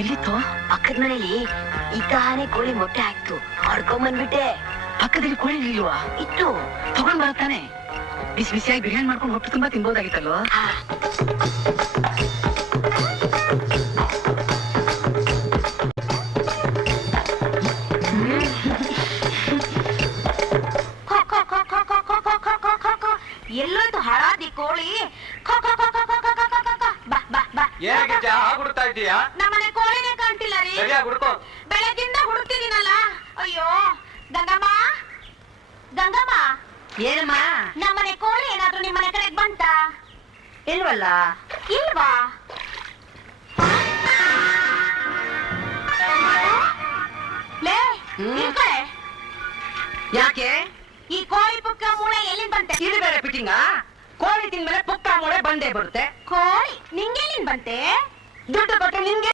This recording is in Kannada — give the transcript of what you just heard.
ಎಲ್ಲಿತ್ತು? ಪಕ್ಕದ ಮನೇಲಿ ಈ ತಾನೇ ಕೋಳಿ ಮೊಟ್ಟೆ ಹಾಕ್ತು, ಹೊಡ್ಕೊಂಡ್ಬಂದ್ಬಿಟ್ಟೆ. ಪಕ್ಕದಲ್ಲಿ ಕೋಳಿ ಇಲ್ವಾ? ಇತ್ತು, ತಗೊಂಡ್ ಬರುತ್ತಾನೆ. ಬಿಸಿ ಬಿಸಿಯಾಗಿ ಬಿರಿಯಾನಿ ಮಾಡ್ಕೊಂಡು ಹೊಟ್ಟು ತುಂಬಾ ತಿನ್ಬೋದಾಗಿತ್ತಲ್ವಾ? ಎಲ್ಲೋಯ್ತು ಹಳಾದಿ ಕೋಳಿ? ಹುಡುಕ್ತಾ ಇದೀಯಾ? ನಮ್ಮನೆ ಕೋಳಿನೇ ಕಾಣ್ತಿಲ್ಲ ರೀ. ಹುಡುಕೋ. ಬೆಳಗಿಂದ ಹುಡುಕ್ತಿದ್ದೀನಲ್ಲ. ಅಯ್ಯೋ ಗಂಗಮ್ಮ, ಗಂಗಮ್ಮ. ಏನಮ್ಮ? ನಮ್ಮನೆ ಕೋಳಿ ಏನಾದ್ರೂ ನಿಮ್ಮನೆ ಕಡೆಗೆ ಬಂತ? ಇಲ್ವಲ್ಲ. ಇಲ್ವಾ? ಲೇ ನಿಂತ್ಕೊಳ್ಳೆ. ಯಾಕೆ? ಈ ಕೋಳಿ ಪುಕ್ಕ ಮೂಳೆ ಎಲ್ಲಿಂದ ಬಂತೆ? ಇದು ಬೇರೆ ಫಿಟ್ಟಿಂಗ. ಕೋಳಿ ತಿಂದ್ಮೇಲೆ ಪುಕ್ಕ ಮೂಳೆ ಬಂದೇ ಬರುತ್ತೆ. ಕೋಳಿ ನಿಂಗೆಲ್ಲಿಂದ ಬಂತೆ? ದುಡ್ಡು ಕೊಟ್ಟು ನಿನ್ಗೆ